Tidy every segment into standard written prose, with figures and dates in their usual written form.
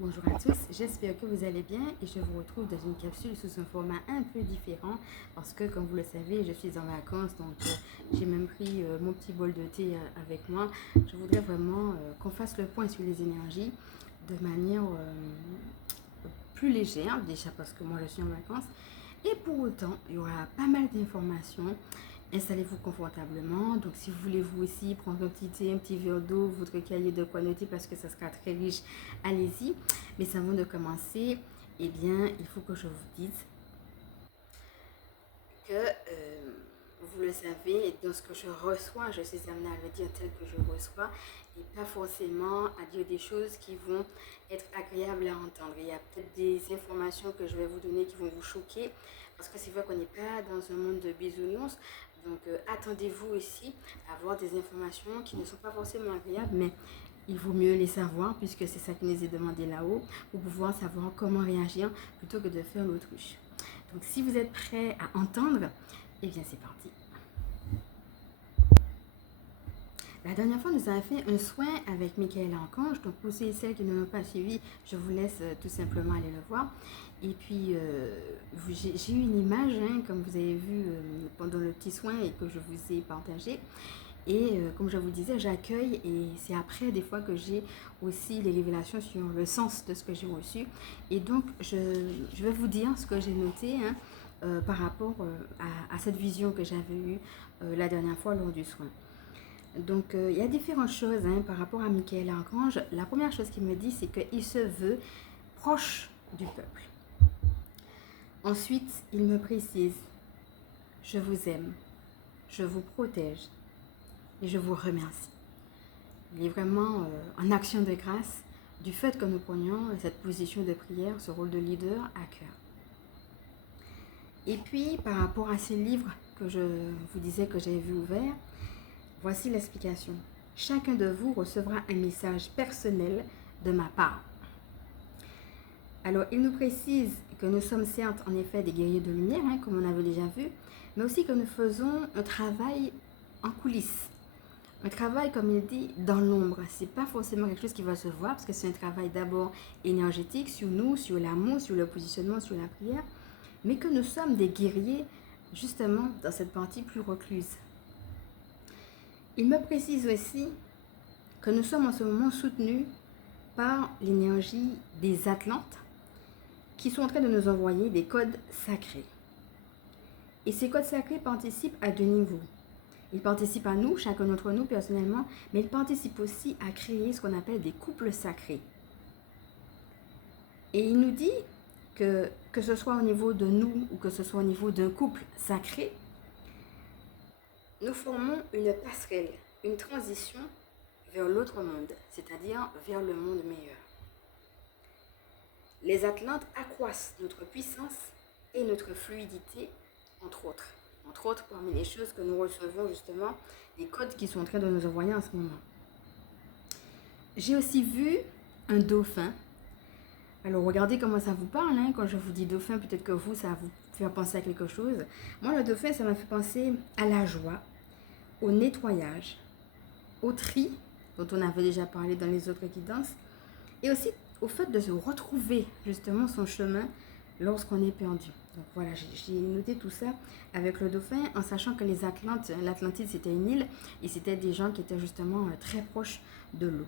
Bonjour à tous, j'espère que vous allez bien et je vous retrouve dans une capsule sous un format un peu différent parce que comme vous le savez, je suis en vacances donc j'ai même pris mon petit bol de thé avec moi. Je voudrais vraiment qu'on fasse le point sur les énergies de manière plus légère déjà parce que moi je suis en vacances et pour autant il y aura pas mal d'informations. Installez-vous confortablement. Donc, si vous voulez vous aussi prendre un petit thé, un petit verre d'eau, votre cahier de quoi noter parce que ça sera très riche, allez-y. Mais avant de commencer, eh bien, il faut que je vous dise que vous le savez, dans ce que je reçois, je suis amenée à le dire tel que je reçois et pas forcément à dire des choses qui vont être agréables à entendre. Il y a peut-être des informations que je vais vous donner qui vont vous choquer parce que c'est vrai qu'on n'est pas dans un monde de bisounours. Donc attendez-vous aussi à avoir des informations qui ne sont pas forcément agréables, mais il vaut mieux les savoir puisque c'est ça qui nous est demandé là-haut pour pouvoir savoir comment réagir plutôt que de faire l'autruche. Donc si vous êtes prêts à entendre, eh bien c'est parti. La dernière fois, nous avons fait un soin avec Michaela Archange. Donc, pour ceux et celles qui ne l'ont pas suivi, je vous laisse tout simplement aller le voir. Et puis, j'ai eu une image, hein, comme vous avez vu pendant le petit soin et que je vous ai partagé. Et comme je vous disais, j'accueille et c'est après des fois que j'ai aussi les révélations sur le sens de ce que j'ai reçu. Et donc, je vais vous dire ce que j'ai noté hein, par rapport à cette vision que j'avais eue la dernière fois lors du soin. Donc, il y a différentes choses hein, par rapport à Michael Archange. La première chose qu'il me dit, c'est qu'il se veut proche du peuple. Ensuite, il me précise, je vous aime, je vous protège et je vous remercie. Il est vraiment en action de grâce du fait que nous prenions cette position de prière, ce rôle de leader à cœur. Et puis, par rapport à ces livres que je vous disais que j'avais vu ouverts, voici l'explication. Chacun de vous recevra un message personnel de ma part. Alors, il nous précise que nous sommes certes en effet des guerriers de lumière, hein, comme on avait déjà vu, mais aussi que nous faisons un travail en coulisses. Un travail, comme il dit, dans l'ombre. Ce n'est pas forcément quelque chose qui va se voir, parce que c'est un travail d'abord énergétique sur nous, sur l'amour, sur le positionnement, sur la prière, mais que nous sommes des guerriers, justement, dans cette partie plus recluse. Il me précise aussi que nous sommes en ce moment soutenus par l'énergie des Atlantes qui sont en train de nous envoyer des codes sacrés. Et ces codes sacrés participent à deux niveaux. Ils participent à nous, chacun d'entre nous personnellement, mais ils participent aussi à créer ce qu'on appelle des couples sacrés. Et il nous dit que ce soit au niveau de nous ou que ce soit au niveau d'un couple sacré, nous formons une passerelle, une transition vers l'autre monde, c'est-à-dire vers le monde meilleur. Les Atlantes accroissent notre puissance et notre fluidité, entre autres. Entre autres, parmi les choses que nous recevons justement, les codes qui sont en train de nous envoyer en ce moment. J'ai aussi vu un dauphin. Alors regardez comment ça vous parle, hein. Quand je vous dis dauphin, peut-être que vous, ça va vous faire penser à quelque chose. Moi, le dauphin, ça m'a fait penser à la joie, au nettoyage, au tri, dont on avait déjà parlé dans les autres guidances, et aussi au fait de se retrouver justement son chemin lorsqu'on est perdu. Donc voilà, j'ai noté tout ça avec le dauphin en sachant que les Atlantes, l'Atlantide c'était une île et c'était des gens qui étaient justement très proches de l'eau.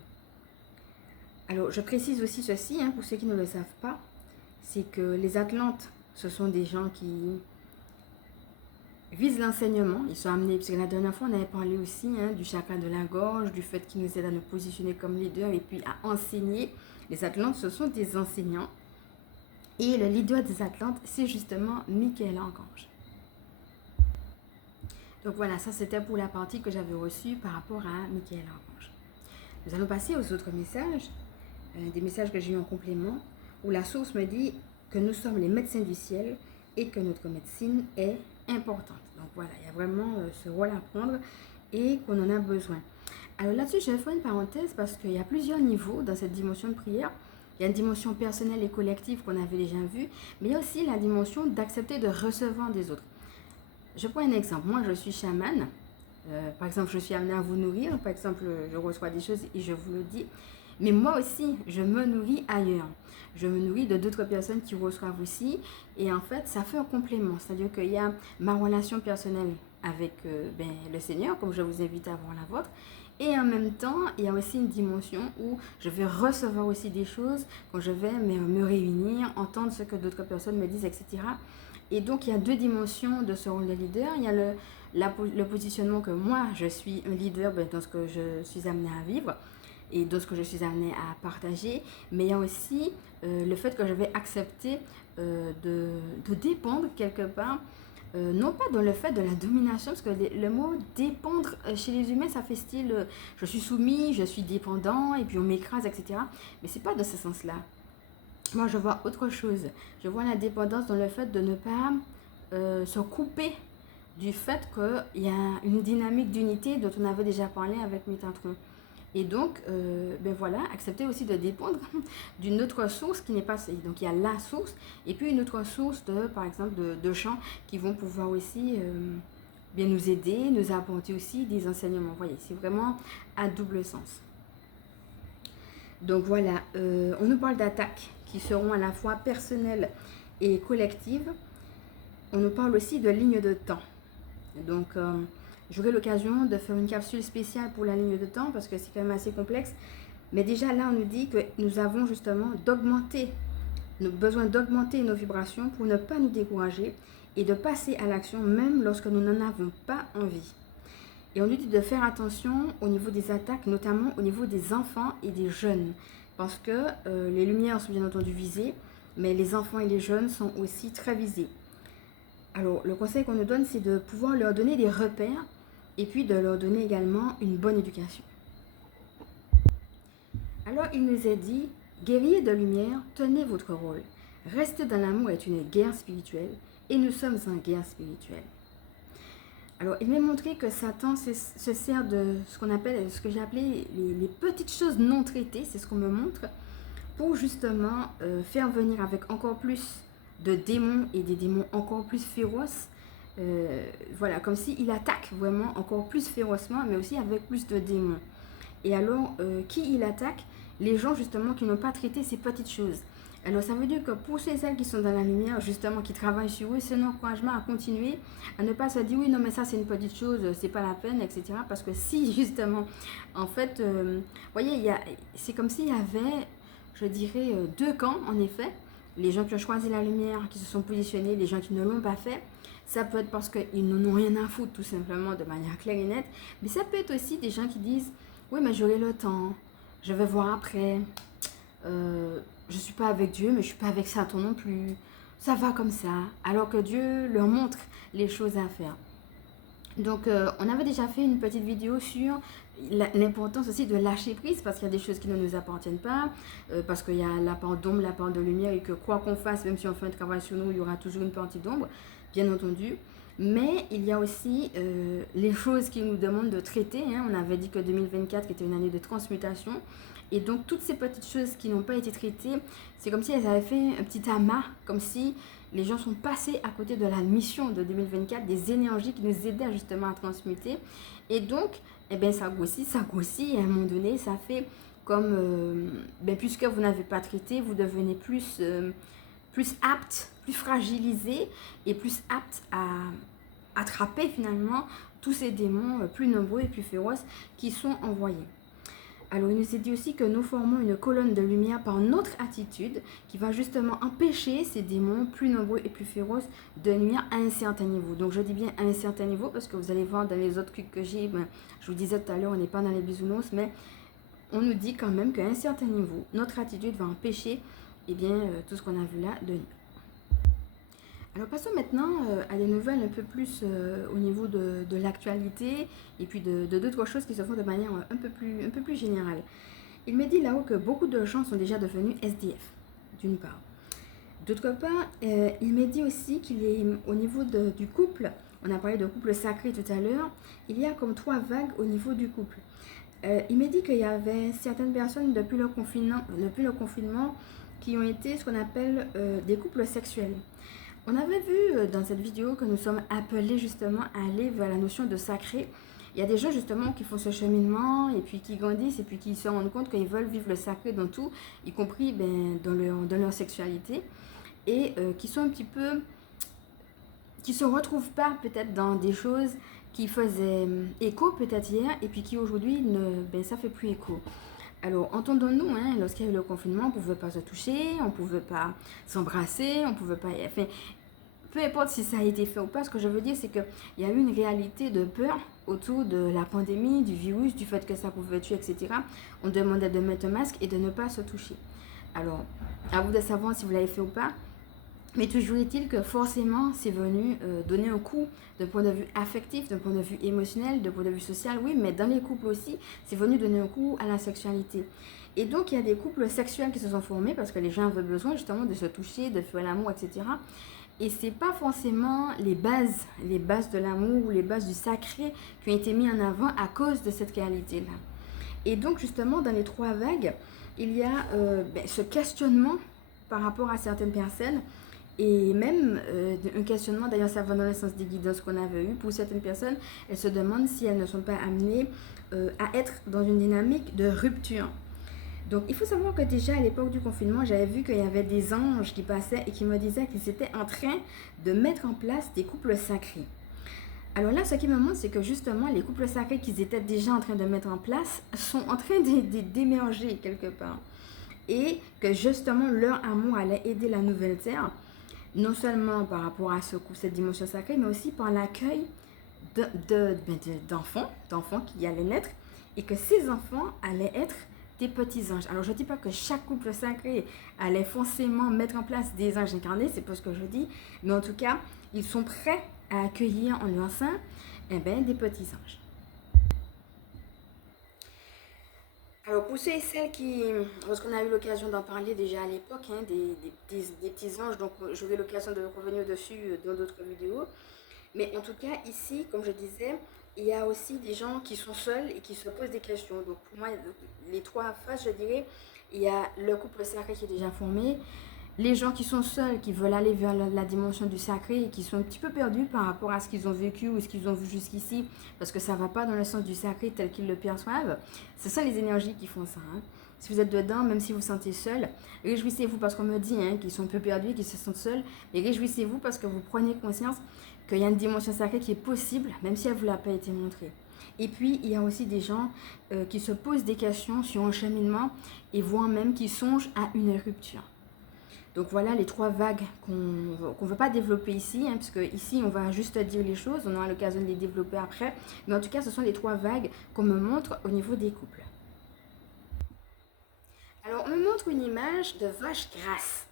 Alors je précise aussi ceci, hein, pour ceux qui ne le savent pas, c'est que les Atlantes, ce sont des gens qui visent l'enseignement, ils sont amenés, parce que la dernière fois on avait parlé aussi hein, du chakra de la gorge, du fait qu'ils nous aident à nous positionner comme leader et puis à enseigner. Les Atlantes, ce sont des enseignants. Et le leader des Atlantes, c'est justement Michael Archange. Donc voilà, ça c'était pour la partie que j'avais reçue par rapport à Michael Archange. Nous allons passer aux autres messages, des messages que j'ai eu en complément, où la source me dit que nous sommes les médecins du ciel et que notre médecine est importante. Donc voilà, il y a vraiment ce rôle à prendre et qu'on en a besoin. Alors là-dessus, je vais faire une parenthèse parce qu'il y a plusieurs niveaux dans cette dimension de prière. Il y a une dimension personnelle et collective qu'on avait déjà vue, mais il y a aussi la dimension d'accepter de recevoir des autres. Je prends un exemple. Moi, je suis chamane. Par exemple, je suis amenée à vous nourrir. Par exemple, je reçois des choses et je vous le dis. Mais moi aussi, je me nourris ailleurs. Je me nourris de d'autres personnes qui reçoivent aussi. Et en fait, ça fait un complément. C'est-à-dire qu'il y a ma relation personnelle avec le Seigneur, comme je vous invite à voir la vôtre. Et en même temps, il y a aussi une dimension où je vais recevoir aussi des choses quand je vais me réunir, entendre ce que d'autres personnes me disent, etc. Et donc, il y a deux dimensions de ce rôle de leader. Il y a le positionnement que moi, je suis un leader dans ce que je suis amenée à vivre et dans ce que je suis amenée à partager. Mais il y a aussi le fait que je vais accepter de dépendre quelque part. Non pas dans le fait de la domination, parce que le mot dépendre chez les humains, ça fait style je suis soumis, je suis dépendant, et puis on m'écrase, etc. Mais c'est pas dans ce sens-là. Moi, je vois autre chose. Je vois la dépendance dans le fait de ne pas se couper du fait qu'il y a une dynamique d'unité dont on avait déjà parlé avec Métatron. Et donc, voilà, accepter aussi de dépendre d'une autre source qui n'est pas... Donc, il y a la source et puis une autre source, par exemple, de gens qui vont pouvoir aussi bien nous aider, nous apporter aussi des enseignements. Vous voyez, c'est vraiment à double sens. Donc, voilà, on nous parle d'attaques qui seront à la fois personnelles et collectives. On nous parle aussi de lignes de temps. Donc, j'aurai l'occasion de faire une capsule spéciale pour la ligne de temps parce que c'est quand même assez complexe. Mais déjà là, on nous dit que nous avons justement besoin d'augmenter nos vibrations pour ne pas nous décourager et de passer à l'action même lorsque nous n'en avons pas envie. Et on nous dit de faire attention au niveau des attaques, notamment au niveau des enfants et des jeunes. Parce que les lumières sont bien entendu visées, mais les enfants et les jeunes sont aussi très visés. Alors, le conseil qu'on nous donne, c'est de pouvoir leur donner des repères et puis de leur donner également une bonne éducation. Alors, il nous est dit, guerriers de lumière, tenez votre rôle. Rester dans l'amour est une guerre spirituelle et nous sommes en guerre spirituelle. Alors, il m'a montré que Satan se sert de ce que j'ai appelé les petites choses non traitées, c'est ce qu'on me montre, pour justement faire venir avec encore plus de démons et des démons encore plus féroces. Voilà, comme s'il attaque vraiment encore plus férocement, mais aussi avec plus de démons. Et alors, qui il attaque? Les gens justement qui n'ont pas traité ces petites choses. Alors, ça veut dire que pour ceux et celles qui sont dans la lumière, justement, qui travaillent sur eux, c'est un encouragement à continuer, à ne pas se dire, oui, non, mais ça, c'est une petite chose, c'est pas la peine, etc. Parce que si, justement, en fait, vous voyez, c'est comme s'il y avait, je dirais, deux camps, en effet. Les gens qui ont choisi la lumière, qui se sont positionnés, les gens qui ne l'ont pas fait. Ça peut être parce qu'ils n'en ont rien à foutre, tout simplement, de manière claire et nette. Mais ça peut être aussi des gens qui disent, oui, mais j'aurai le temps, je vais voir après. Je ne suis pas avec Dieu, mais je ne suis pas avec Satan non plus. Ça va comme ça. Alors que Dieu leur montre les choses à faire. Donc, on avait déjà fait une petite vidéo sur l'importance aussi de lâcher prise parce qu'il y a des choses qui ne nous appartiennent pas, parce qu'il y a la part d'ombre, la part de lumière et que quoi qu'on fasse, même si on fait un travail sur nous, il y aura toujours une partie d'ombre, bien entendu. Mais il y a aussi les choses qui nous demandent de traiter. On avait dit que 2024 était une année de transmutation. Et donc, toutes ces petites choses qui n'ont pas été traitées, c'est comme si elles avaient fait un petit amas, comme si les gens sont passés à côté de la mission de 2024, des énergies qui nous aidaient justement à transmuter. Et donc, ça grossit, et à un moment donné, ça fait comme, puisque vous n'avez pas traité, vous devenez plus apte, plus fragilisé et plus apte à attraper finalement tous ces démons plus nombreux et plus féroces qui sont envoyés. Alors, il nous est dit aussi que nous formons une colonne de lumière par notre attitude qui va justement empêcher ces démons plus nombreux et plus féroces de nuire à un certain niveau. Donc, je dis bien à un certain niveau parce que vous allez voir dans les autres clics que j'ai, je vous disais tout à l'heure, on n'est pas dans les bisounours, mais on nous dit quand même qu'à un certain niveau, notre attitude va empêcher tout ce qu'on a vu là de nuire. Alors passons maintenant à des nouvelles un peu plus au niveau de l'actualité et puis de d'autres choses qui se font de manière un peu plus générale. Il me dit là-haut que beaucoup de gens sont déjà devenus SDF, d'une part. D'autre part, il me dit aussi qu'il est au niveau du couple, on a parlé de couple sacré tout à l'heure, il y a comme 3 vagues au niveau du couple. Il m'a dit qu'il y avait certaines personnes depuis le confinement qui ont été ce qu'on appelle des couples sexuels. On avait vu dans cette vidéo que nous sommes appelés justement à aller vers la notion de sacré Il y a des gens justement qui font ce cheminement et puis qui grandissent et puis qui se rendent compte qu'ils veulent vivre le sacré dans tout, y compris dans leur sexualité, et qui sont un petit peu, qui se retrouvent pas peut-être dans des choses qui faisaient écho peut-être hier et puis qui aujourd'hui ça fait plus écho. Alors, entendons-nous, hein, lorsqu'il y a eu le confinement, on ne pouvait pas se toucher, on ne pouvait pas s'embrasser, on ne pouvait pas... Enfin, peu importe si ça a été fait ou pas, ce que je veux dire, c'est qu'il y a eu une réalité de peur autour de la pandémie, du virus, du fait que ça pouvait tuer, etc. On demandait de mettre un masque et de ne pas se toucher. Alors, à vous de savoir si vous l'avez fait ou pas, mais toujours est-il que forcément, c'est venu donner un coup d'un point de vue affectif, d'un point de vue émotionnel, d'un point de vue social, oui, mais dans les couples aussi, c'est venu donner un coup à la sexualité. Et donc, il y a des couples sexuels qui se sont formés parce que les gens avaient besoin justement de se toucher, de faire l'amour, etc. Et c'est pas forcément les bases de l'amour ou les bases du sacré qui ont été mis en avant à cause de cette réalité-là. Et donc, justement, dans les trois vagues, il y a ce questionnement par rapport à certaines personnes. Et même un questionnement, d'ailleurs ça va dans le sens des guidances qu'on avait eues, pour certaines personnes, elles se demandent si elles ne sont pas amenées à être dans une dynamique de rupture. Donc il faut savoir que déjà à l'époque du confinement, j'avais vu qu'il y avait des anges qui passaient et qui me disaient qu'ils étaient en train de mettre en place des couples sacrés. Alors là, ce qui me montre, c'est que justement, les couples sacrés qu'ils étaient déjà en train de mettre en place sont en train d'émerger quelque part. Et que justement, leur amour allait aider la nouvelle terre, non seulement par rapport à cette dimension sacrée, mais aussi par l'accueil d'enfants qui allaient naître, et que ces enfants allaient être des petits anges. Alors je ne dis pas que chaque couple sacré allait forcément mettre en place des anges incarnés, c'est pas ce que je dis, mais en tout cas, ils sont prêts à accueillir en leur sein des petits anges. Alors pour ceux et celles qui, lorsqu'on a eu l'occasion d'en parler déjà à l'époque, hein, des petits anges, donc j'aurai l'occasion de revenir dessus dans d'autres vidéos. Mais en tout cas, ici, comme je disais, il y a aussi des gens qui sont seuls et qui se posent des questions. Donc pour moi, les trois phases, je dirais, il y a le couple sacré qui est déjà formé, les gens qui sont seuls, qui veulent aller vers la dimension du sacré et qui sont un petit peu perdus par rapport à ce qu'ils ont vécu ou ce qu'ils ont vu jusqu'ici, parce que ça ne va pas dans le sens du sacré tel qu'ils le perçoivent. Ce sont les énergies qui font ça. Hein. Si vous êtes dedans, même si vous vous sentez seul, réjouissez-vous parce qu'on me dit qu'ils sont un peu perdus, qu'ils se sentent seuls, mais réjouissez-vous parce que vous prenez conscience qu'il y a une dimension sacrée qui est possible, même si elle ne vous l'a pas été montrée. Et puis, il y a aussi des gens qui se posent des questions sur un cheminement et voire même qui songent à une rupture. Donc voilà les trois vagues qu'on ne veut pas développer ici, parce que ici on va juste dire les choses, on aura l'occasion de les développer après. Mais en tout cas, ce sont les trois vagues qu'on me montre au niveau des couples. Alors on me montre une image de vache grasse.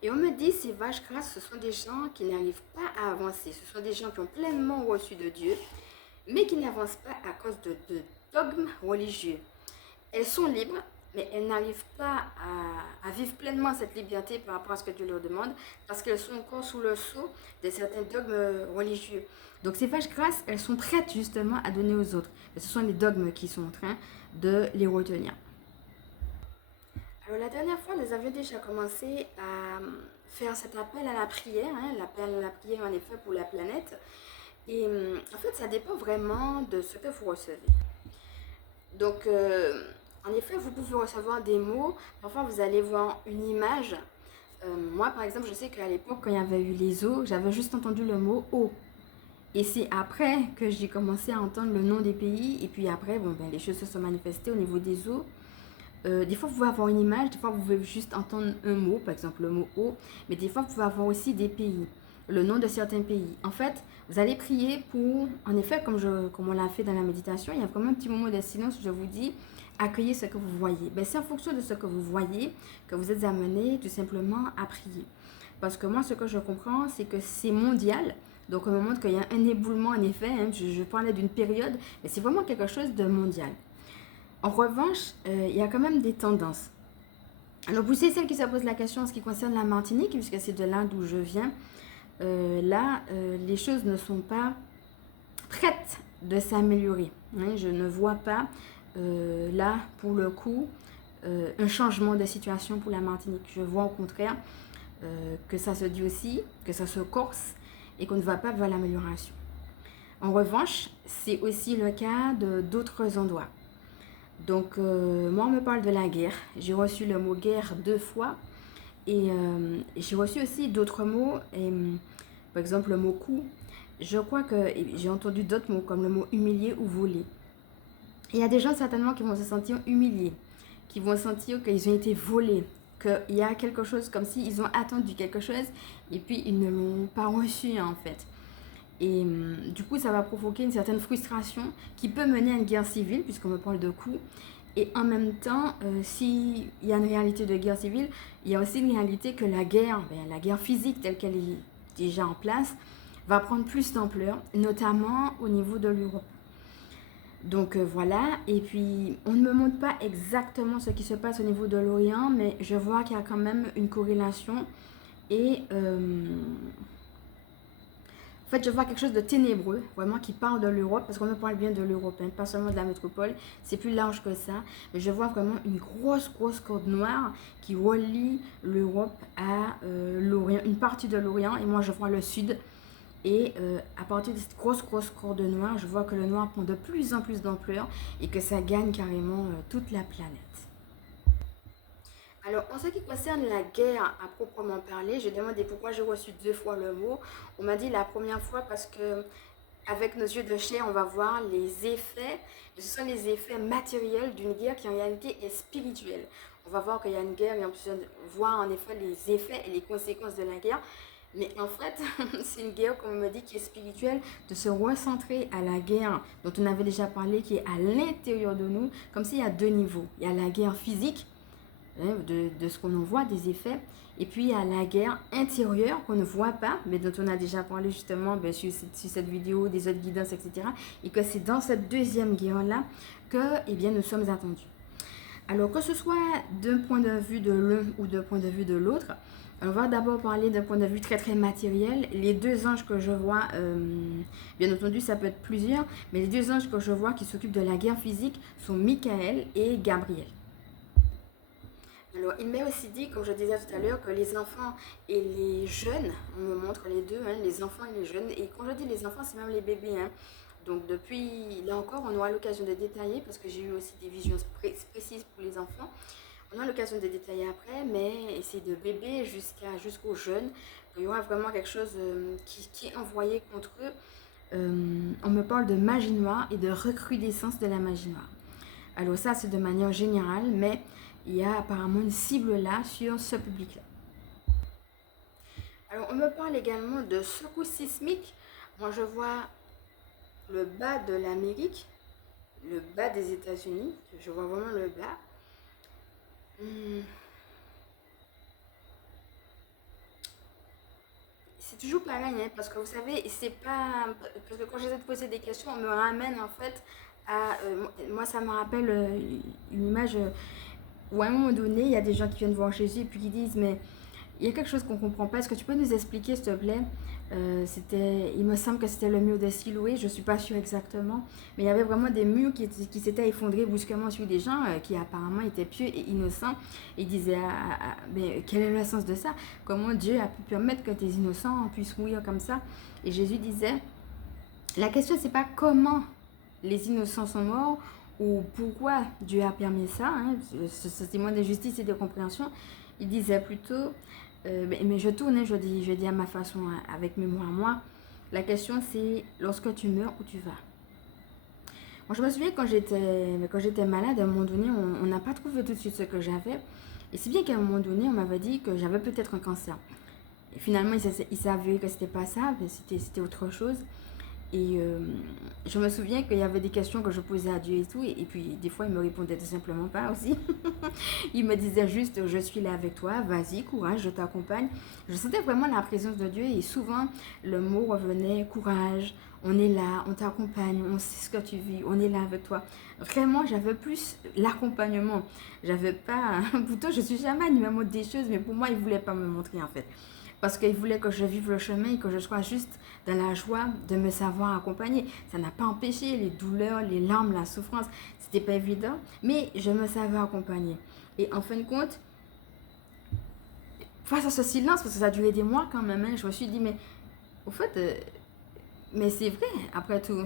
Et on me dit ces vaches grasses, ce sont des gens qui n'arrivent pas à avancer. Ce sont des gens qui ont pleinement reçu de Dieu, mais qui n'avancent pas à cause de dogmes religieux. Elles sont libres, mais elles n'arrivent pas à vivre pleinement cette liberté par rapport à ce que Dieu leur demande, parce qu'elles sont encore sous le sceau de certains dogmes religieux. Donc ces vaches grasses, elles sont prêtes justement à donner aux autres. Mais ce sont les dogmes qui sont en train de les retenir. Alors la dernière fois, nous avions déjà commencé à faire cet appel à la prière, l'appel à la prière en effet pour la planète. Et en fait, ça dépend vraiment de ce que vous recevez. Donc, en effet, vous pouvez recevoir des mots. Parfois, vous allez voir une image. Moi, par exemple, je sais qu'à l'époque, quand il y avait eu les eaux, j'avais juste entendu le mot eau. Et c'est après que j'ai commencé à entendre le nom des pays. Et puis après, les choses se sont manifestées au niveau des eaux. Des fois, vous pouvez avoir une image. Des fois, vous pouvez juste entendre un mot, par exemple le mot eau. Mais des fois, vous pouvez avoir aussi des pays, le nom de certains pays. En fait, vous allez prier pour, en effet, comme on l'a fait dans la méditation, il y a vraiment un petit moment de silence où je vous dis, accueillez ce que vous voyez. C'est en fonction de ce que vous voyez que vous êtes amené tout simplement à prier. Parce que moi, ce que je comprends, c'est que c'est mondial. Donc, on me montre qu'il y a un éboulement, en effet. Je parlais d'une période, mais c'est vraiment quelque chose de mondial. En revanche, il y a quand même des tendances. Alors, pour celles qui se posent la question en ce qui concerne la Martinique, puisque c'est de là d'où je viens, les choses ne sont pas prêtes de s'améliorer. Je ne vois pas là, pour le coup, un changement de situation pour la Martinique. Je vois au contraire que ça se dit aussi, que ça se corse et qu'on ne va pas vers l'amélioration. En revanche, c'est aussi le cas d'autres endroits. Donc, moi, on me parle de la guerre. J'ai reçu le mot guerre 2 fois. Et j'ai reçu aussi d'autres mots. Par exemple, le mot coup. Je crois que j'ai entendu d'autres mots comme le mot humilier ou voler. Il y a des gens certainement qui vont se sentir humiliés, qui vont sentir qu'ils ont été volés, qu'il y a quelque chose comme s'ils ont attendu quelque chose et puis ils ne l'ont pas reçu en fait. Et du coup, ça va provoquer une certaine frustration qui peut mener à une guerre civile, puisqu'on me parle de coups. Et en même temps, s'il y a une réalité de guerre civile, il y a aussi une réalité que la guerre physique telle qu'elle est déjà en place, va prendre plus d'ampleur, notamment au niveau de l'Europe. Donc voilà, et puis on ne me montre pas exactement ce qui se passe au niveau de l'Orient, mais je vois qu'il y a quand même une corrélation et en fait je vois quelque chose de ténébreux, vraiment qui parle de l'Europe, parce qu'on me parle bien de l'Europe, hein, pas seulement de la métropole, c'est plus large que ça, mais je vois vraiment une grosse corde noire qui relie l'Europe à l'Orient, une partie de l'Orient, et moi je vois le sud. Et à partir de cette grosse corde noire, je vois que le noir prend de plus en plus d'ampleur et que ça gagne carrément toute la planète. Alors, en ce qui concerne la guerre à proprement parler, j'ai demandé pourquoi j'ai reçu 2 fois le mot. On m'a dit la première fois parce que avec nos yeux de chair, on va voir les effets. Ce sont les effets matériels d'une guerre qui en réalité est spirituelle. On va voir qu'il y a une guerre et on peut voir en effet les effets et les conséquences de la guerre. Mais en fait, c'est une guerre, comme on me dit, qui est spirituelle, de se recentrer à la guerre dont on avait déjà parlé, qui est à l'intérieur de nous, comme s'il y a 2 niveaux. Il y a la guerre physique, hein, de ce qu'on en voit, des effets, et puis il y a la guerre intérieure qu'on ne voit pas, mais dont on a déjà parlé justement sur cette vidéo, des autres guidances, etc. Et que c'est dans cette deuxième guerre-là que nous sommes attendus. Alors que ce soit d'un point de vue de l'un ou d'un point de vue de l'autre, on va d'abord parler d'un point de vue très matériel. Les 2 anges que je vois, bien entendu ça peut être plusieurs, mais les 2 anges que je vois qui s'occupent de la guerre physique sont Michael et Gabriel. Alors il m'est aussi dit, comme je disais tout à l'heure, que les enfants et les jeunes, on me montre les deux, hein, les enfants et les jeunes, et quand je dis les enfants c'est même les bébés. Hein. Donc depuis, là encore, on aura l'occasion de détailler parce que j'ai eu aussi des visions précises pour les enfants. On a l'occasion de détailler après, mais c'est de bébés jusqu'aux jeunes. Il y aura vraiment quelque chose qui est envoyé contre eux. On me parle de magie noire et de recrudescence de la magie noire. Alors ça, c'est de manière générale, mais il y a apparemment une cible là sur ce public-là. Alors on me parle également de secousses sismiques. Moi, je vois le bas de l'Amérique, le bas des États-Unis. Je vois vraiment le bas. C'est toujours pareil, hein, parce que vous savez, c'est pas. Parce que quand j'essaie de poser des questions, on me ramène en fait à. Moi, ça me rappelle une image où à un moment donné, il y a des gens qui viennent voir Jésus et puis qui disent mais il y a quelque chose qu'on ne comprend pas. Est-ce que tu peux nous expliquer, s'il te plaît? Il me semble que c'était le mur de Siloué, je ne suis pas sûre exactement. Mais il y avait vraiment des murs qui s'étaient effondrés brusquement sur des gens qui apparemment étaient pieux et innocents. Et ils disaient, mais quel est le sens de ça? Comment Dieu a pu permettre que des innocents puissent mourir comme ça? Et Jésus disait, la question c'est pas comment les innocents sont morts ou pourquoi Dieu a permis ça, hein, ce sentiment de justice et de compréhension. Il disait plutôt, mais je tourne, je dis à ma façon, avec mes mots à moi, la question c'est lorsque tu meurs, où tu vas? Moi je me souviens quand j'étais malade, à un moment donné, on n'a pas trouvé tout de suite ce que j'avais. Et c'est bien qu'à un moment donné, on m'avait dit que j'avais peut-être un cancer. Et finalement, il s'est avéré que c'était pas ça, c'était autre chose. Et je me souviens qu'il y avait des questions que je posais à Dieu et tout, et puis des fois il me répondait tout simplement pas aussi. Il me disait juste je suis là avec toi, vas-y, courage, je t'accompagne. Je sentais vraiment la présence de Dieu et souvent le mot revenait courage, on est là, on t'accompagne, on sait ce que tu vis, on est là avec toi. Vraiment, j'avais plus l'accompagnement. J'avais pas, plutôt je suis jamais il me montre des choses, mais pour moi il voulait pas me montrer en fait. Parce qu'il voulait que je vive le chemin et que je sois juste dans la joie de me savoir accompagner. Ça n'a pas empêché les douleurs, les larmes, la souffrance. C'était pas évident, mais je me savais accompagner. Et en fin de compte, face à ce silence, parce que ça a duré des mois quand même, hein, je me suis dit, mais au fait, Mais c'est vrai, après tout,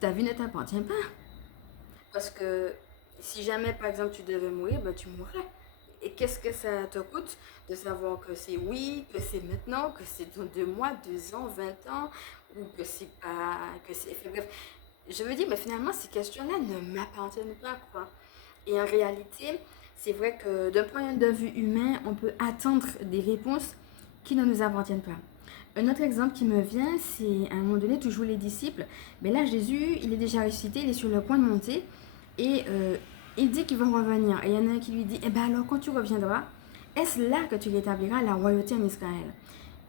ta vie ne t'appartient pas. Parce que si jamais, par exemple, tu devais mourir, ben, tu mourrais. Et qu'est-ce que ça te coûte de savoir que c'est oui, que c'est maintenant, que c'est dans 2 mois, 2 ans, 20 ans, ou que c'est pas, que c'est... Enfin, bref, je veux dire, mais finalement, ces questions-là ne m'appartiennent pas, quoi. Et en réalité, c'est vrai que d'un point de vue humain, on peut attendre des réponses qui ne nous appartiennent pas. Un autre exemple qui me vient, c'est à un moment donné, toujours les disciples. Mais là, Jésus, il est déjà ressuscité, il est sur le point de monter. Et il dit qu'il va revenir. Et il y en a un qui lui dit, eh bien alors quand tu reviendras, est-ce là que tu rétabliras la royauté en Israël?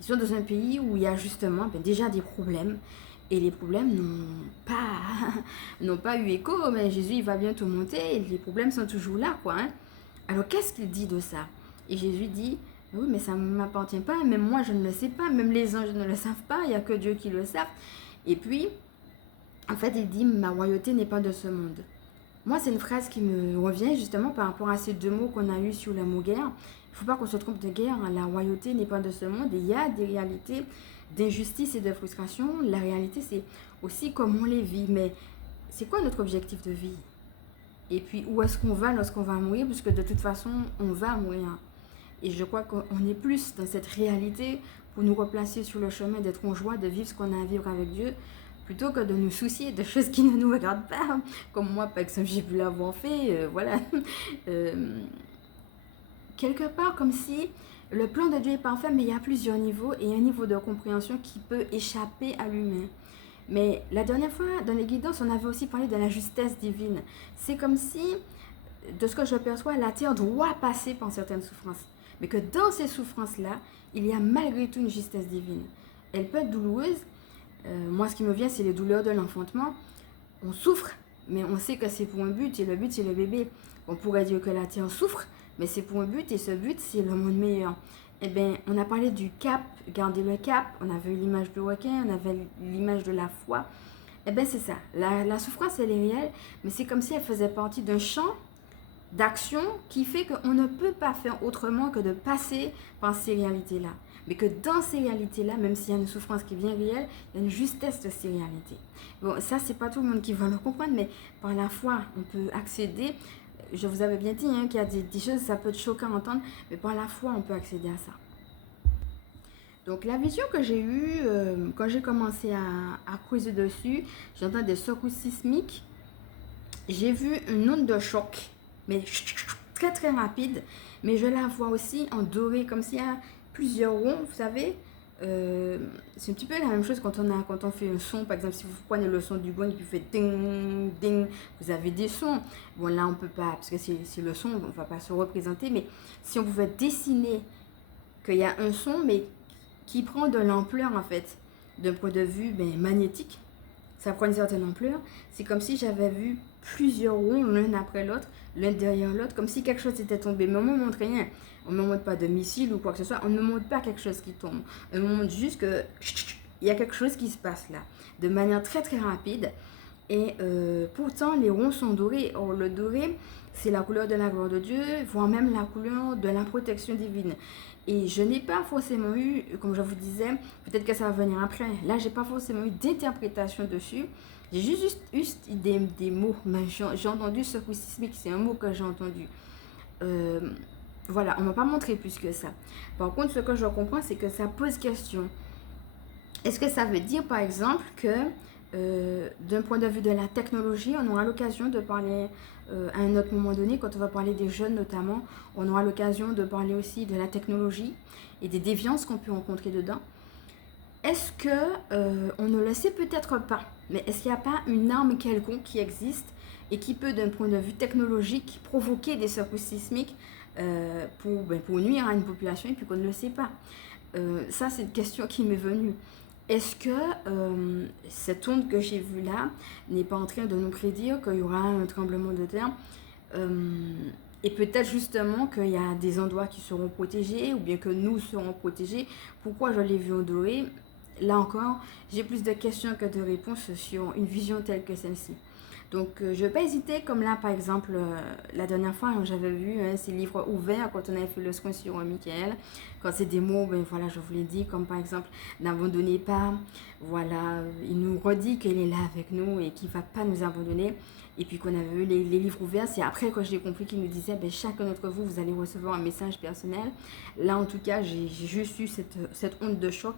Ils sont dans un pays où il y a justement déjà des problèmes. Et les problèmes n'ont pas eu écho, mais Jésus il va bientôt monter et les problèmes sont toujours là, quoi. Hein. Alors qu'est-ce qu'il dit de ça? Et Jésus dit, oui, mais ça ne m'appartient pas, même moi je ne le sais pas, même les anges ne le savent pas, il n'y a que Dieu qui le sait. Et puis, en fait, il dit, ma royauté n'est pas de ce monde. Moi, c'est une phrase qui me revient justement par rapport à ces 2 mots qu'on a eus sur le mot guerre. Il ne faut pas qu'on se trompe de guerre. La royauté n'est pas de ce monde. Et il y a des réalités d'injustice et de frustration. La réalité, c'est aussi comment on les vit. Mais c'est quoi notre objectif de vie? Et puis, où est-ce qu'on va lorsqu'on va mourir? Puisque de toute façon, on va mourir. Et je crois qu'on est plus dans cette réalité pour nous replacer sur le chemin d'être en joie, de vivre ce qu'on a à vivre avec Dieu, plutôt que de nous soucier de choses qui ne nous regardent pas. Comme moi, par exemple, j'ai pu l'avoir fait, voilà. Euh, quelque part, comme si le plan de Dieu est parfait, mais il y a plusieurs niveaux et un niveau de compréhension qui peut échapper à l'humain. Mais la dernière fois, dans les guidances, on avait aussi parlé de la justesse divine. C'est comme si, de ce que je perçois, la terre doit passer par certaines souffrances. Mais que dans ces souffrances-là, il y a malgré tout une justesse divine. Elle peut être douloureuse. Moi, ce qui me vient, c'est les douleurs de l'enfantement. On souffre, mais on sait que c'est pour un but, et le but, c'est le bébé. On pourrait dire que la terre souffre, mais c'est pour un but, et ce but, c'est le monde meilleur. Eh bien, on a parlé du cap, garder le cap, on avait eu l'image du requin, on avait l'image de la foi. Eh bien, c'est ça. La souffrance, elle est réelle, mais c'est comme si elle faisait partie d'un champ d'action qui fait qu'on ne peut pas faire autrement que de passer par ces réalités-là. Mais que dans ces réalités-là, même s'il y a une souffrance qui est bien réelle, il y a une justesse de ces réalités. Bon, ça, c'est pas tout le monde qui va le comprendre, mais par la foi, on peut accéder. Je vous avais bien dit hein, qu'il y a des choses, ça peut être choquant à entendre, mais par la foi, on peut accéder à ça. Donc la vision que j'ai eue quand j'ai commencé à creuser dessus, j'entends des secousses sismiques. J'ai vu une onde de choc, mais très très rapide, mais je la vois aussi en doré, comme s'il y a plusieurs ronds, vous savez. C'est un petit peu la même chose quand on fait un son, par exemple si vous prenez le son du gong et puis vous faites ding ding, vous avez des sons. Bon là on peut pas, parce que c'est le son, on va pas se représenter, mais si on pouvait dessiner qu'il y a un son, mais qui prend de l'ampleur en fait, d'un point de vue magnétique, ça prend une certaine ampleur. C'est comme si j'avais vu plusieurs ronds l'un après l'autre, l'un derrière l'autre, comme si quelque chose était tombé. Mais on ne me montre rien. On ne me montre pas de missile ou quoi que ce soit. On ne me montre pas quelque chose qui tombe. On me montre juste que il y a quelque chose qui se passe là, de manière très très rapide. Et pourtant, les ronds sont dorés. Or, le doré, c'est la couleur de la gloire de Dieu, voire même la couleur de la protection divine. Et je n'ai pas forcément eu, comme je vous disais, peut-être que ça va venir après. Là, j'ai pas forcément eu d'interprétation dessus. J'ai juste eu des mots. J'ai entendu secousse sismique, c'est un mot que j'ai entendu. Euh, voilà, on m'a pas montré plus que ça. Par contre, ce que je comprends, c'est que ça pose question. Est-ce que ça veut dire, par exemple, que d'un point de vue de la technologie, on aura l'occasion de parler à un autre moment donné, quand on va parler des jeunes notamment, on aura l'occasion de parler aussi de la technologie et des déviances qu'on peut rencontrer dedans. Est-ce que on ne le sait peut-être pas, mais est-ce qu'il n'y a pas une arme quelconque qui existe et qui peut, d'un point de vue technologique, provoquer des secousses sismiques pour nuire à une population et puis qu'on ne le sait pas? Ça, c'est une question qui m'est venue. Est-ce que cette onde que j'ai vue là n'est pas en train de nous prédire qu'il y aura un tremblement de terre et peut-être justement qu'il y a des endroits qui seront protégés ou bien que nous serons protégés? Pourquoi je l'ai vu en doré? Là encore, j'ai plus de questions que de réponses sur une vision telle que celle-ci. Donc, je ne vais pas hésiter, comme là, par exemple, la dernière fois, hein, j'avais vu ces livres ouverts quand on avait fait le soin sur Michael. Quand c'est des mots, ben voilà, je vous l'ai dit, comme par exemple, n'abandonnez pas. Voilà, il nous redit qu'il est là avec nous et qu'il ne va pas nous abandonner. Et puis qu'on avait eu les livres ouverts, c'est après que j'ai compris qu'il nous disait, ben, chacun d'entre vous, vous allez recevoir un message personnel. Là, en tout cas, j'ai juste eu cette onde de choc.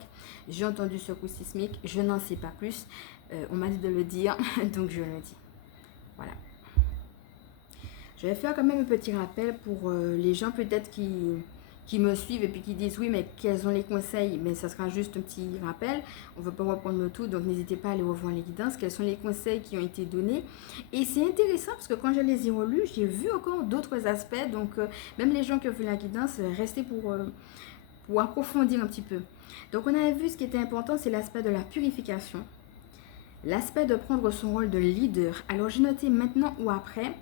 J'ai entendu ce coup sismique, je n'en sais pas plus. On m'a dit de le dire, donc je le dis. Voilà. Je vais faire quand même un petit rappel pour les gens peut-être qui me suivent et puis qui disent oui, mais quels sont les conseils? Mais ça sera juste un petit rappel. On ne va pas reprendre le tout, donc n'hésitez pas à aller revoir les guidances. Quels sont les conseils qui ont été donnés? Et c'est intéressant parce que quand je les ai relus, j'ai vu encore d'autres aspects. Donc, même les gens qui ont vu la guidance, restez pour approfondir un petit peu. Donc, on avait vu ce qui était important, c'est l'aspect de la purification. L'aspect de prendre son rôle de leader. Alors, j'ai noté maintenant ou après.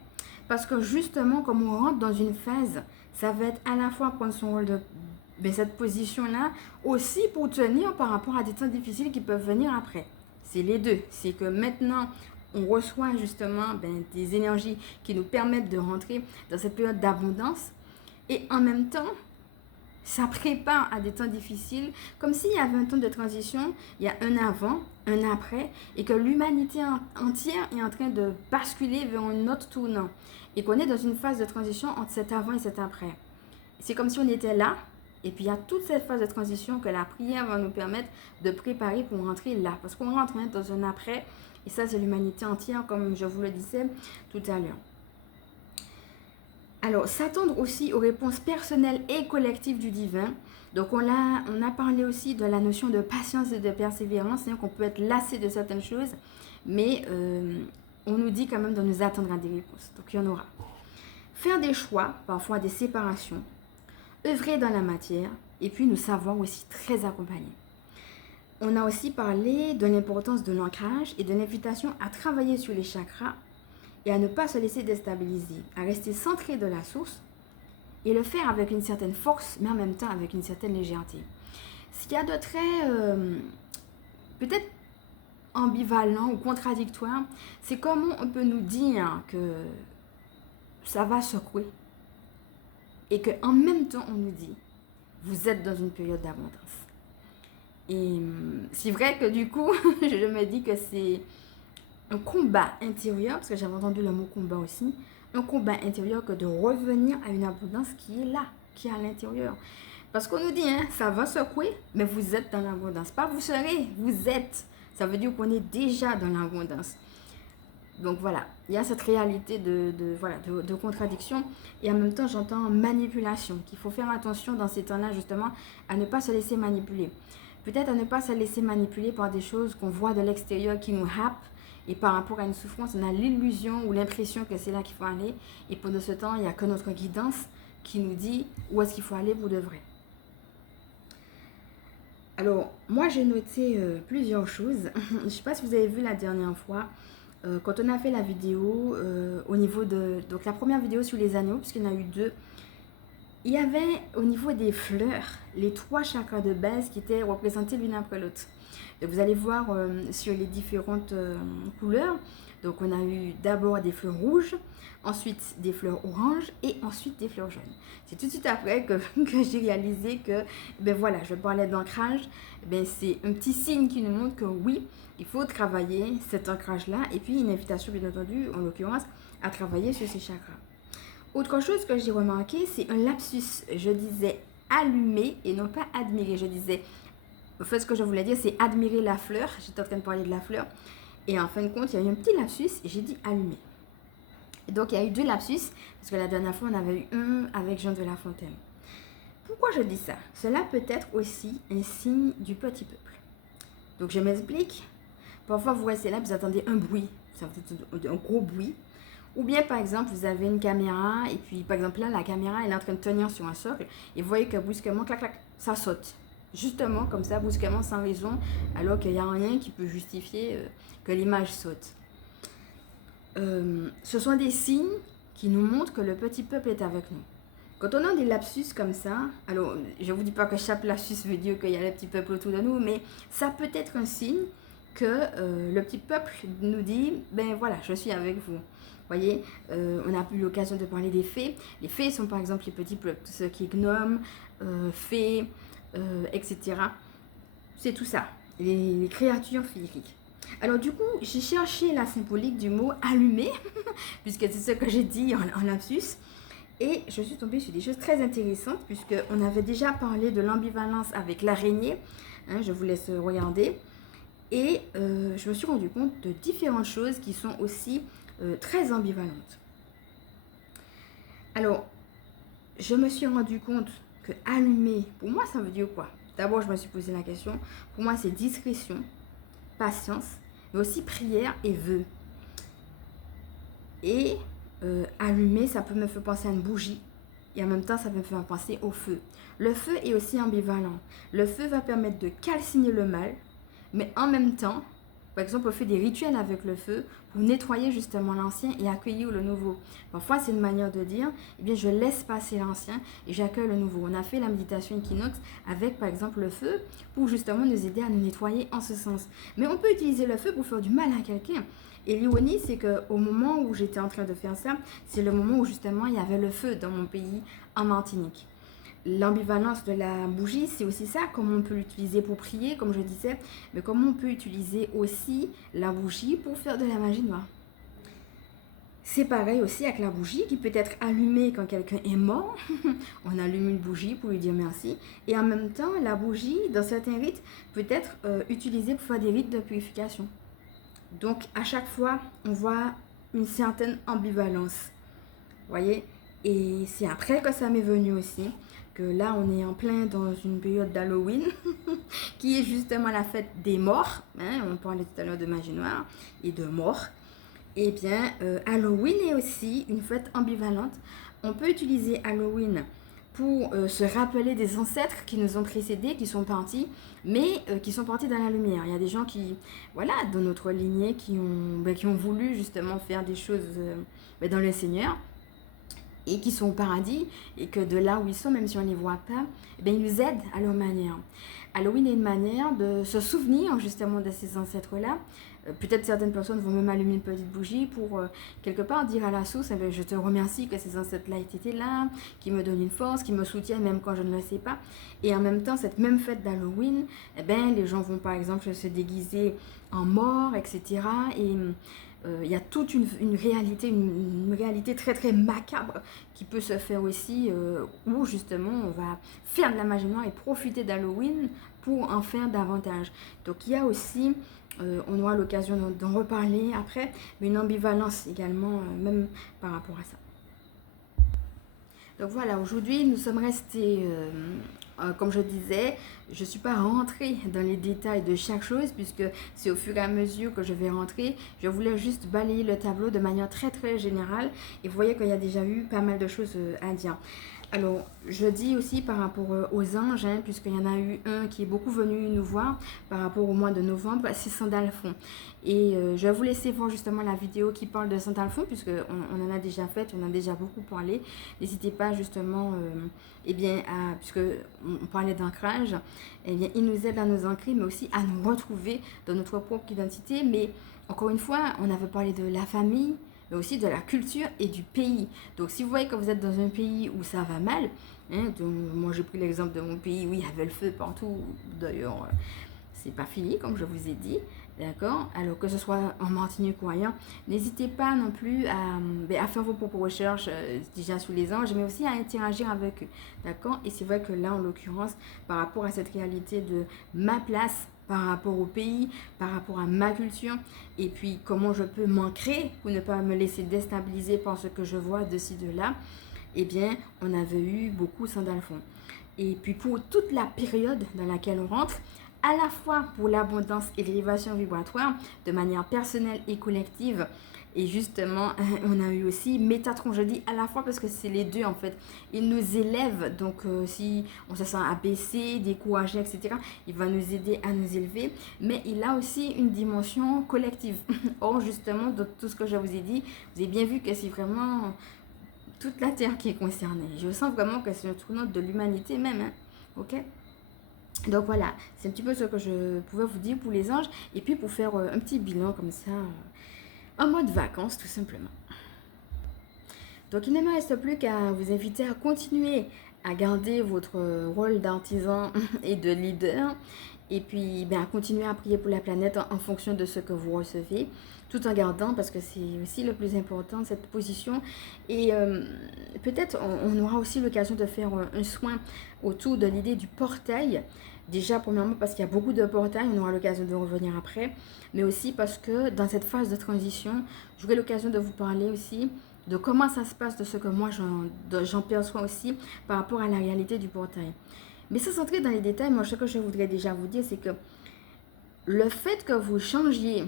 Parce que justement, comme on rentre dans une phase, ça va être à la fois prendre son rôle de cette position-là, aussi pour tenir par rapport à des temps difficiles qui peuvent venir après. C'est les deux. C'est que maintenant, on reçoit justement des énergies qui nous permettent de rentrer dans cette période d'abondance. Et en même temps, ça prépare à des temps difficiles, comme s'il y avait un temps de transition, il y a un avant, un après, et que l'humanité entière est en train de basculer vers un autre tournant, et qu'on est dans une phase de transition entre cet avant et cet après. C'est comme si on était là, et puis il y a toute cette phase de transition que la prière va nous permettre de préparer pour rentrer là, parce qu'on rentre dans un après, et ça c'est l'humanité entière, comme je vous le disais tout à l'heure. Alors, s'attendre aussi aux réponses personnelles et collectives du divin. Donc, on a parlé aussi de la notion de patience et de persévérance, c'est-à-dire qu'on peut être lassé de certaines choses, mais on nous dit quand même de nous attendre à des réponses. Donc, il y en aura. Faire des choix, parfois des séparations, œuvrer dans la matière, et puis nous savoir aussi très accompagner. On a aussi parlé de l'importance de l'ancrage et de l'invitation à travailler sur les chakras et à ne pas se laisser déstabiliser, à rester centré de la source et le faire avec une certaine force, mais en même temps avec une certaine légèreté. Ce qu'il y a de très, peut-être ambivalent ou contradictoire, c'est comment on peut nous dire que ça va secouer et qu'en même temps on nous dit, vous êtes dans une période d'abondance. Et c'est vrai que du coup, je me dis que c'est un combat intérieur, parce que j'avais entendu le mot combat aussi, un combat intérieur que de revenir à une abondance qui est là, qui est à l'intérieur. Parce qu'on nous dit, hein, ça va secouer, mais vous êtes dans l'abondance. Pas vous serez, vous êtes. Ça veut dire qu'on est déjà dans l'abondance. Donc voilà, il y a cette réalité de contradiction. Et en même temps, j'entends manipulation, qu'il faut faire attention dans ces temps-là, justement, à ne pas se laisser manipuler. Peut-être à ne pas se laisser manipuler par des choses qu'on voit de l'extérieur qui nous happent. Et par rapport à une souffrance, on a l'illusion ou l'impression que c'est là qu'il faut aller. Et pendant ce temps, il n'y a que notre guidance qui nous dit où est-ce qu'il faut aller pour de vrai. Alors, moi, j'ai noté plusieurs choses. Je ne sais pas si vous avez vu la dernière fois, quand on a fait la vidéo au niveau de... Donc, la première vidéo sur les anneaux, puisqu'il y en a eu deux. Il y avait au niveau des fleurs, les 3 chakras de base qui étaient représentés l'une après l'autre. Donc vous allez voir sur les différentes couleurs. Donc on a eu d'abord des fleurs rouges, ensuite des fleurs oranges et ensuite des fleurs jaunes. C'est tout de suite après que j'ai réalisé que, ben voilà, je parlais d'ancrage. Ben c'est un petit signe qui nous montre que oui, il faut travailler cet ancrage-là. Et puis une invitation bien entendu, en l'occurrence, à travailler sur ces chakras. Autre chose que j'ai remarqué, c'est un lapsus. Je disais allumer et non pas admirer. Je disais, en fait, ce que je voulais dire, c'est admirer la fleur. J'étais en train de parler de la fleur. Et en fin de compte, il y a eu un petit lapsus et j'ai dit allumer. Et donc, il y a eu 2 lapsus, parce que la dernière fois, on avait eu un avec Jean de La Fontaine. Pourquoi je dis ça? Cela peut être aussi un signe du petit peuple. Donc, je m'explique. Parfois, vous restez là, vous attendez un bruit. Ça va être un gros bruit. Ou bien, par exemple, vous avez une caméra et puis, par exemple, là, la caméra, elle est en train de tenir sur un socle et vous voyez que brusquement, clac, clac, ça saute. Justement, comme ça, brusquement, sans raison, alors qu'il n'y a rien qui peut justifier que l'image saute. Ce sont des signes qui nous montrent que le petit peuple est avec nous. Quand on a des lapsus comme ça, alors, je ne vous dis pas que chaque lapsus veut dire qu'il y a le petit peuple autour de nous, mais ça peut être un signe que le petit peuple nous dit, ben voilà, je suis avec vous. Vous voyez, on a eu l'occasion de parler des fées. Les fées sont par exemple les petits peuples, tout ce qui est gnomes, fées, etc. C'est tout ça, les créatures féeriques. Alors du coup, j'ai cherché la symbolique du mot allumer, puisque c'est ce que j'ai dit en lapsus. Et je suis tombée sur des choses très intéressantes, puisqu'on avait déjà parlé de l'ambivalence avec l'araignée. Hein, je vous laisse regarder. Et je me suis rendu compte de différentes choses qui sont aussi très ambivalentes. Alors, je me suis rendu compte que allumer, pour moi, ça veut dire quoi? D'abord, je me suis posé la question. Pour moi, c'est discrétion, patience, mais aussi prière et vœu. Et allumer, ça peut me faire penser à une bougie. Et en même temps, ça peut me faire penser au feu. Le feu est aussi ambivalent. Le feu va permettre de calciner le mal, mais en même temps, par exemple, on fait des rituels avec le feu pour nettoyer justement l'ancien et accueillir le nouveau. Parfois, c'est une manière de dire, eh bien, je laisse passer l'ancien et j'accueille le nouveau. On a fait la méditation équinoxe avec, par exemple, le feu pour justement nous aider à nous nettoyer en ce sens. Mais on peut utiliser le feu pour faire du mal à quelqu'un. Et l'ironie, c'est qu'au moment où j'étais en train de faire ça, c'est le moment où justement il y avait le feu dans mon pays, en Martinique. L'ambivalence de la bougie, c'est aussi ça, comment on peut l'utiliser pour prier, comme je disais, mais comment on peut utiliser aussi la bougie pour faire de la magie noire. C'est pareil aussi avec la bougie qui peut être allumée quand quelqu'un est mort. On allume une bougie pour lui dire merci. Et en même temps, la bougie, dans certains rites, peut être utilisée pour faire des rites de purification. Donc, à chaque fois, on voit une certaine ambivalence. Vous voyez? Et c'est après que ça m'est venu aussi, que là, on est en plein dans une période d'Halloween, qui est justement la fête des morts. Hein, on parlait tout à l'heure de magie noire et de mort. Eh bien, Halloween est aussi une fête ambivalente. On peut utiliser Halloween pour se rappeler des ancêtres qui nous ont précédés, qui sont partis, mais qui sont partis dans la lumière. Il y a des gens qui, voilà, dans notre lignée, qui ont voulu justement faire des choses dans le Seigneur et qui sont au paradis, et que de là où ils sont, même si on ne les voit pas, ils nous aident à leur manière. Halloween est une manière de se souvenir justement de ces ancêtres-là. Peut-être certaines personnes vont même allumer une petite bougie pour quelque part dire à la source, je te remercie que ces ancêtres-là aient été là, qui me donnent une force, qui me soutiennent même quand je ne le sais pas. Et en même temps, cette même fête d'Halloween, les gens vont par exemple se déguiser en mort, etc. Et il y a toute une réalité très très macabre qui peut se faire aussi, où justement on va faire de la magie noire et profiter d'Halloween pour en faire davantage. Donc il y a aussi, on aura l'occasion d'en reparler après, mais une ambivalence également, même par rapport à ça. Donc voilà, aujourd'hui nous sommes restés, comme je disais, je ne suis pas rentrée dans les détails de chaque chose puisque c'est au fur et à mesure que je vais rentrer. Je voulais juste balayer le tableau de manière très très générale et vous voyez qu'il y a déjà eu pas mal de choses à dire. Alors, je dis aussi par rapport aux anges, hein, puisqu'il y en a eu un qui est beaucoup venu nous voir par rapport au mois de novembre, c'est Saint-Alphon. Et je vais vous laisser voir justement la vidéo qui parle de Saint-Alphon, puisqu'on en a déjà fait, on en a déjà beaucoup parlé. N'hésitez pas justement, puisque on parlait d'ancrage, il nous aide à nous ancrer, mais aussi à nous retrouver dans notre propre identité. Mais encore une fois, on avait parlé de la famille, mais aussi de la culture et du pays. Donc si vous voyez que vous êtes dans un pays où ça va mal, hein, donc, moi j'ai pris l'exemple de mon pays où il y avait le feu partout, d'ailleurs c'est pas fini comme je vous ai dit, d'accord? Alors que ce soit en Martinique ou ailleurs, n'hésitez pas non plus à faire vos propres recherches déjà sous les anges, mais aussi à interagir avec eux, d'accord? Et c'est vrai que là en l'occurrence, par rapport à cette réalité de ma place, par rapport au pays, par rapport à ma culture, et puis comment je peux m'ancrer pour ne pas me laisser déstabiliser par ce que je vois de ci, de là, eh bien, on avait eu beaucoup Saint-Alphon. Et puis pour toute la période dans laquelle on rentre, à la fois pour l'abondance et l'élévation vibratoire, de manière personnelle et collective, et justement, on a eu aussi Métatron, je dis à la fois parce que c'est les deux en fait. Il nous élève, donc si on se sent abaissé, découragé, etc., il va nous aider à nous élever. Mais il a aussi une dimension collective. Or, justement, de tout ce que je vous ai dit, vous avez bien vu que c'est vraiment toute la Terre qui est concernée. Je sens vraiment que c'est un tournant de l'humanité même. Hein, ok? Donc voilà, c'est un petit peu ce que je pouvais vous dire pour les anges. Et puis pour faire un petit bilan comme ça, en mode vacances tout simplement. Donc il ne me reste plus qu'à vous inviter à continuer à garder votre rôle d'artisan et de leader. Et puis à continuer à prier pour la planète en fonction de ce que vous recevez. Tout en gardant, parce que c'est aussi le plus important, cette position. Et peut-être on aura aussi l'occasion de faire un soin autour de l'idée du portail. Déjà, premièrement, parce qu'il y a beaucoup de portails, on aura l'occasion de revenir après. Mais aussi parce que dans cette phase de transition, j'aurai l'occasion de vous parler aussi de comment ça se passe, de ce que moi j'en perçois aussi par rapport à la réalité du portail. Mais sans entrer dans les détails, moi ce que je voudrais déjà vous dire, c'est que le fait que vous changiez,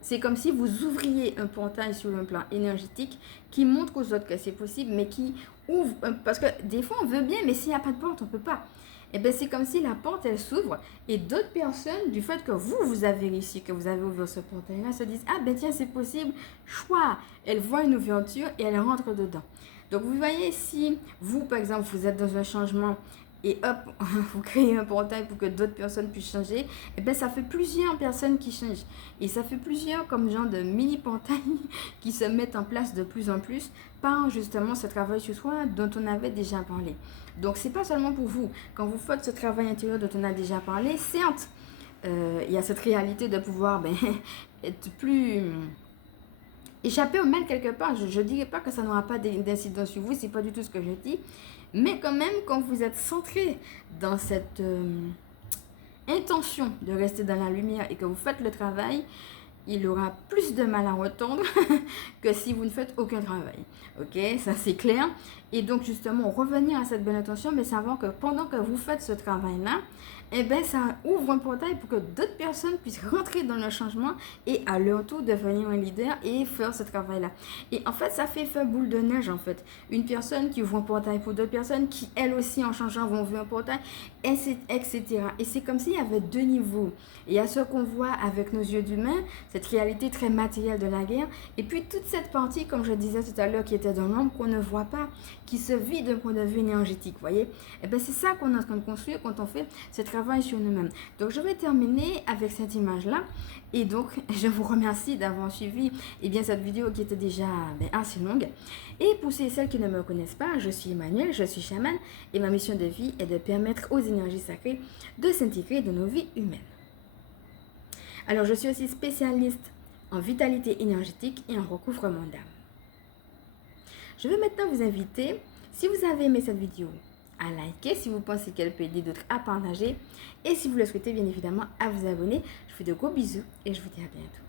c'est comme si vous ouvriez un portail sur un plan énergétique qui montre aux autres que c'est possible, mais qui ouvre, parce que des fois on veut bien, mais s'il n'y a pas de porte, on ne peut pas. Et bien c'est comme si la porte elle s'ouvre et d'autres personnes, du fait que vous avez réussi, que vous avez ouvert ce portail-là, se disent ah ben tiens c'est possible, choix. Elles voient une ouverture et elles rentrent dedans. Donc vous voyez, si vous par exemple vous êtes dans un changement et hop, vous créez un portail pour que d'autres personnes puissent changer, et bien ça fait plusieurs personnes qui changent. Et ça fait plusieurs comme genre de mini portails qui se mettent en place de plus en plus par justement ce travail sur soi dont on avait déjà parlé. Donc c'est pas seulement pour vous. Quand vous faites ce travail intérieur dont on a déjà parlé, certes, il y a cette réalité de pouvoir être plus échapper au mal quelque part. Je ne dirais pas que ça n'aura pas d'incidence sur vous, c'est pas du tout ce que je dis. Mais quand même, quand vous êtes centré dans cette intention de rester dans la lumière et que vous faites le travail, il aura plus de mal à retendre que si vous ne faites aucun travail. Ok, ça c'est clair. Et donc justement, revenir à cette bonne intention, mais savoir que pendant que vous faites ce travail-là, eh bien, ça ouvre un portail pour que d'autres personnes puissent rentrer dans le changement et à leur tour devenir un leader et faire ce travail-là. Et en fait, ça fait effet boule de neige en fait. Une personne qui ouvre un portail pour d'autres personnes qui, elles aussi, en changeant, vont ouvrir un portail, etc. Et c'est comme s'il y avait deux niveaux. Il y a ce qu'on voit avec nos yeux d'humains, cette réalité très matérielle de la guerre, et puis toute cette partie, comme je disais tout à l'heure, qui était dans l'ombre, qu'on ne voit pas, qui se vit d'un point de vue énergétique, voyez. Et bien c'est ça qu'on est en train de construire quand on fait ce travail sur nous-mêmes. Donc je vais terminer avec cette image-là, et donc je vous remercie d'avoir suivi cette vidéo qui était déjà assez longue. Et pour ceux et celles qui ne me connaissent pas, je suis Emmanuel, je suis chamane, et ma mission de vie est de permettre aux énergies sacrées de s'intégrer dans nos vies humaines. Alors, je suis aussi spécialiste en vitalité énergétique et en recouvrement d'âme. Je vais maintenant vous inviter, si vous avez aimé cette vidéo, à liker, si vous pensez qu'elle peut aider d'autres à partager, et si vous le souhaitez, bien évidemment, à vous abonner. Je vous fais de gros bisous et je vous dis à bientôt.